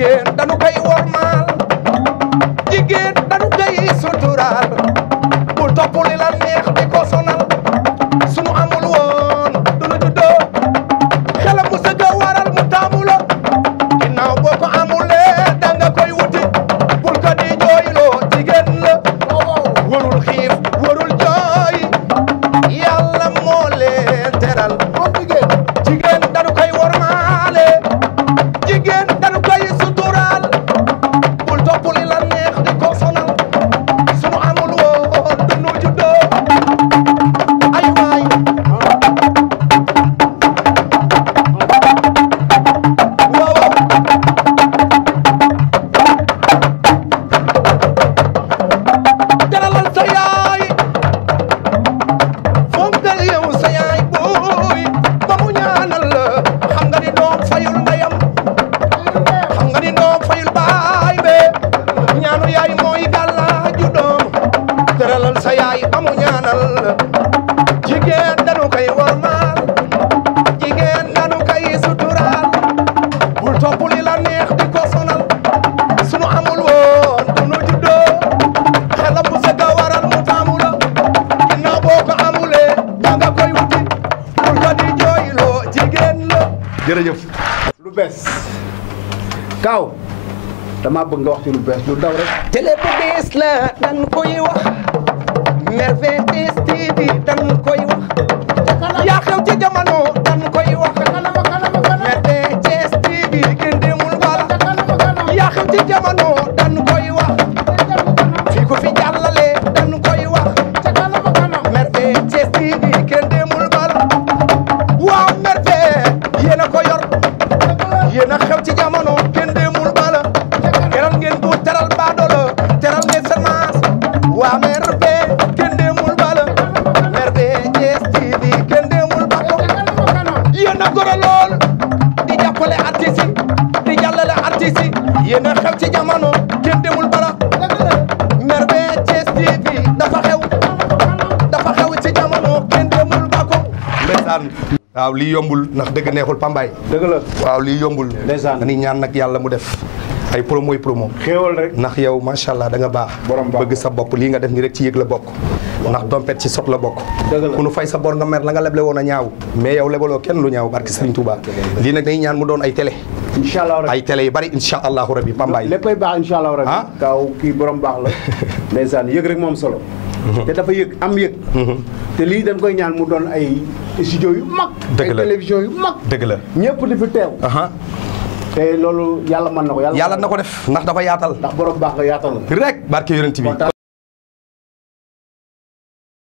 jigéen dañu koy wormaal jigéen dañu koy suturaal bul topp li la neex di ko sonal sunu amul woon duñu juddoo xelam mu sëgg waral mu taamu la ginnaaw boo ko amulee danga koy wuti bul ko di jooyloo jigéen la warul xiif warul jooy yàlla moo leen teral jigéen dañu koy wormaale jigéen dañu koy suturaal bul topp li la neex di ko sonal sunu amul woon duñu juddoo ay waay waaw teralal sa yaay fonkal yow sa yaay booy ba mu ñaanal la xam nga ni doom fayul ndeyam xam nga ni doom fayul baay be ñaanu yaay mooy gàllaaju doom teralal sa yaay ba mu ñaanal la jigéen dañu koy wormaal jigéen dañu koy suturaal bul topp li la neex di ko sonal sunu amul woon duñu juddoo xelam bu sëgg waral mu taamu la ginnaaw boo ko amulee danga koy wuti bul ko di jooyloo jigéen la jërëjëf lu bees Kaaw dama bëgg nga wax ci lu bees lu daw rek télé bu bees la dañ koy wax Merveille TV dañ koy wax yaa xew ci jamono dañ koy wax Merveille TV kenn demul wala yaa xew ci jamono dañ koy wax fii ko fi jàllale dañ koy wax Merveille TV kenn demul wala waaw Merveille yéen a ko yor yéen a xew ci jamono kenn demul bala teral ngeen bu teral baadolo teral ngeen semence waa Merveille kenn demul bala Merveille TV kenn demul bako yéen a goro lool di jàppale artiste yi di jàllale artiste yi yéen a xew ci jamono kenn demul bala Merveille TV dafa xew ci jamono kenn demul bako ndeysaan waaw lii yombul ndax dëgg neexul Pambaay dëgg la waaw lii yombul ndeysaan dañuy ñaan nag yàlla mu def ay promo yi promo xéewal rek ndax yow macha allah da nga baax borom baax bëgg sa bopp lii nga def ni rek ci yëg la bokk ndax dompet ci sot la bokk dëgg la ku nu fay sa bor nga mer la nga leble woon a ñaaw mais yow lebaloo kenn lu ñaaw barki Serigne Touba lii nag dañuy ñaan mu doon ay télé incha allah rek ay télé yu bari incha allahu rabi Pambaay léppay baax incha allah rek ah Kaaw kii borom baax la ndeysaan yëg rek moom solo te dafa yëg am yëg te lii dañ koy ñaan mu doon ay studio yu mag dëgg la ay télévision yu mag dëgg la ñëpp di fi teew te loolu yàlla mën na ko yàlla na ko def ndax dafa yaatal ndax borom baax nga yaatal rek barke yonent bi